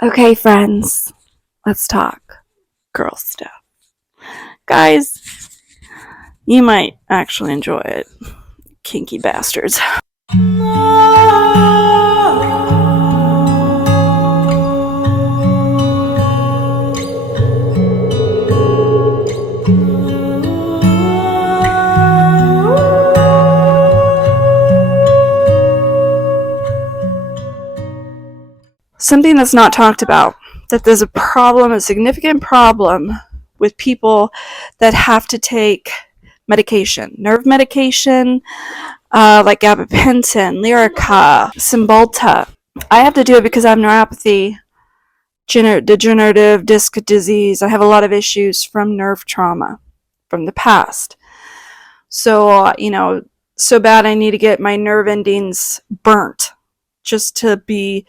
Okay, friends, let's talk girl stuff. Guys, you might actually enjoy it. Kinky bastards. Something that's not talked about, that there's a significant problem with people that have to take medication, nerve medication, like gabapentin, Lyrica, Cymbalta. I have to do it because I have neuropathy, degenerative disc disease. I have a lot of issues from nerve trauma from the past. So, so bad I need to get my nerve endings burnt just to be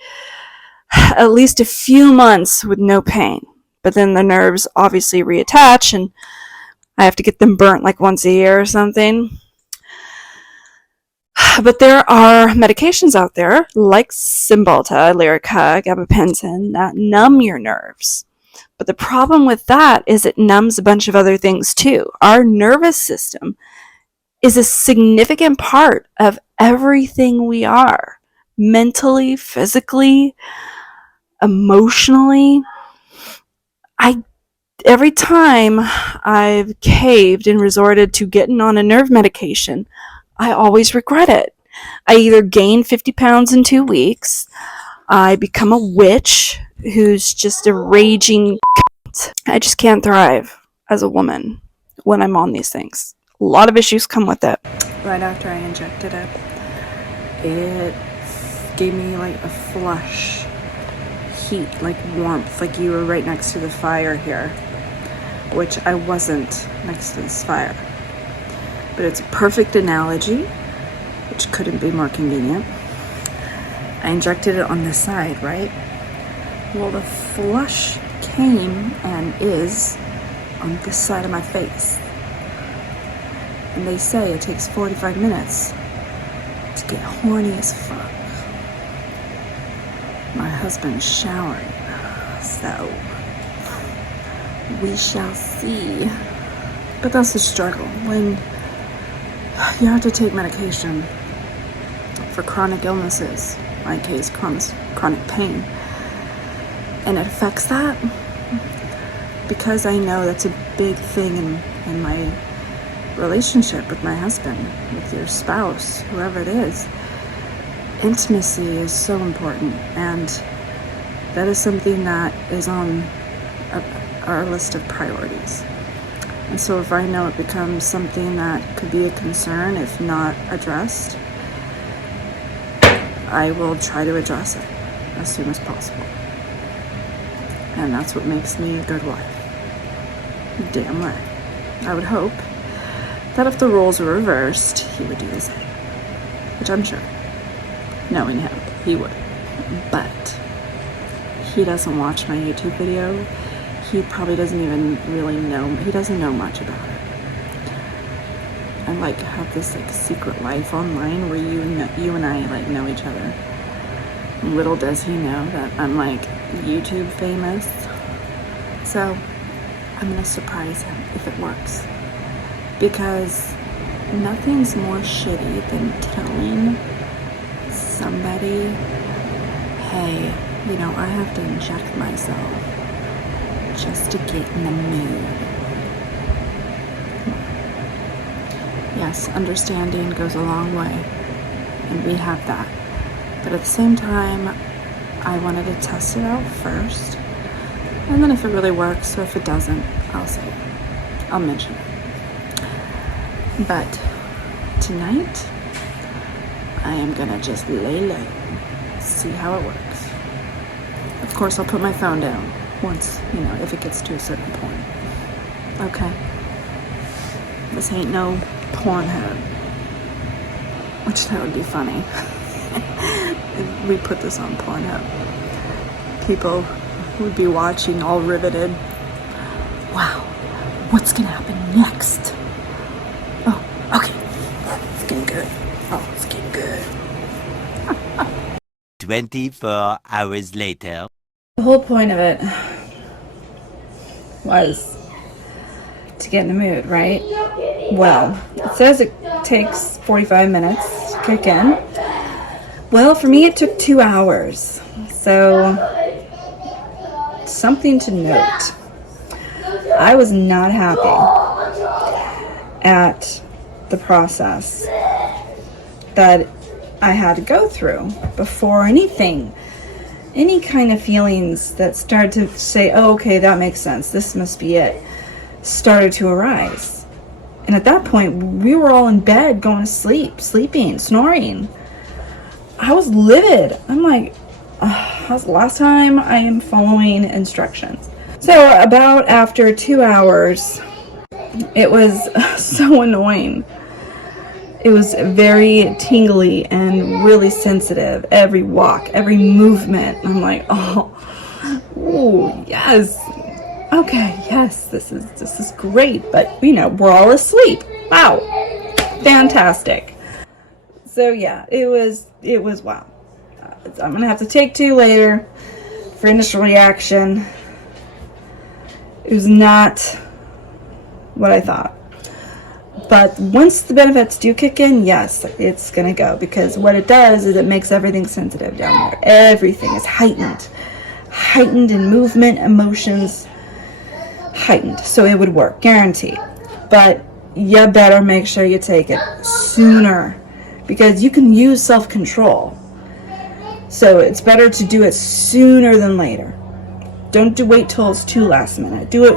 at least a few months with no pain. But then the nerves obviously reattach and I have to get them burnt like once a year or something. But there are medications out there like Cymbalta, Lyrica, gabapentin that numb your nerves. But the problem with that is it numbs a bunch of other things too. Our nervous system is a significant part of everything we are, mentally, physically, emotionally. Every time I've caved and resorted to getting on a nerve medication, I always regret it. I either gain 50 pounds in 2 weeks, I become a witch who's just a raging I just can't thrive as a woman when I'm on these things. A lot of issues come with it. Right after I injected it, it gave me like a flush heat, like warmth, like you were right next to the fire here, which I wasn't next to this fire. But it's a perfect analogy, which couldn't be more convenient. I injected it on this side, right? Well, the flush came and is on this side of my face. And they say it takes 45 minutes to get horny as fuck. My husband's showering, so we shall see. But that's the struggle. When you have to take medication for chronic illnesses, in my case, chronic pain, and it affects that, because I know that's a big thing in my relationship with my husband, with your spouse, whoever it is. Intimacy is so important, and that is something that is on our list of priorities. And so if I know it becomes something that could be a concern if not addressed, I will try to address it as soon as possible. And that's what makes me a good wife. Damn right. I would hope that if the roles were reversed, he would do the same. Which I'm sure, knowing him, he would. But he doesn't watch my YouTube video. He probably doesn't even really know. He doesn't know much about it. I have this secret life online where you and I know each other. Little does he know that I'm YouTube famous. So I'm gonna surprise him if it works, because nothing's more shitty than telling somebody, hey, I have to inject myself just to get in the mood. Yes, understanding goes a long way, and we have that. But at the same time, I wanted to test it out first, and then if it really works, or if it doesn't, I'll mention it. But tonight, I am gonna just lay low, see how it works. Of course, I'll put my phone down once, if it gets to a certain point. Okay. This ain't no Pornhub, which that would be funny. If we put this on Pornhub, people would be watching all riveted. Wow, what's gonna happen next? Oh, okay. It's getting good. Oh, it's getting good. 24 hours later. The whole point of it was to get in the mood, right? Well, it says it takes 45 minutes to kick in. Well, for me it took 2 hours. So, something to note. I was not happy at the process that I had to go through before anything. Any kind of feelings that started to say, oh, okay, that makes sense, this must be it, started to arise. And at that point, we were all in bed going to sleep, sleeping, snoring. I was livid. I'm like, how's the last time I am following instructions? So about after 2 hours, it was so annoying. It was very tingly and really sensitive. Every walk, every movement. I'm like, oh, ooh, yes. Okay, yes, this is great. But, you know, we're all asleep. Wow. Fantastic. So, yeah, it was wow. I'm going to have to take 2 later for initial reaction. It was not what I thought. But once the benefits do kick in, yes, it's going to go. Because what it does is it makes everything sensitive down there. Everything is heightened. Heightened in movement, emotions, heightened. So it would work, guaranteed. But you better make sure you take it sooner. Because you can use self-control. So it's better to do it sooner than later. Don't wait till it's too last minute. Do it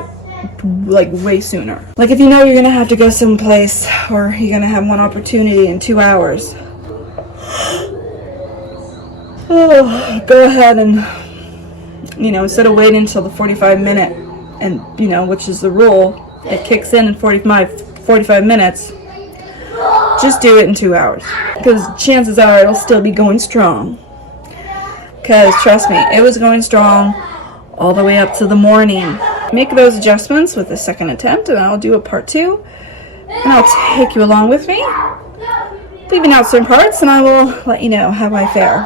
like way sooner. Like if you know you're gonna have to go someplace or you're gonna have one opportunity in 2 hours, go ahead and, you know, instead of waiting until the 45-minute, and you know, which is the rule, it kicks in 45 minutes, just do it in 2 hours, because chances are it'll still be going strong. Because trust me, it was going strong all the way up to the morning. Make those adjustments with the second attempt, and I'll do a part 2, and I'll take you along with me, leaving out certain parts, and I will let you know how I fare.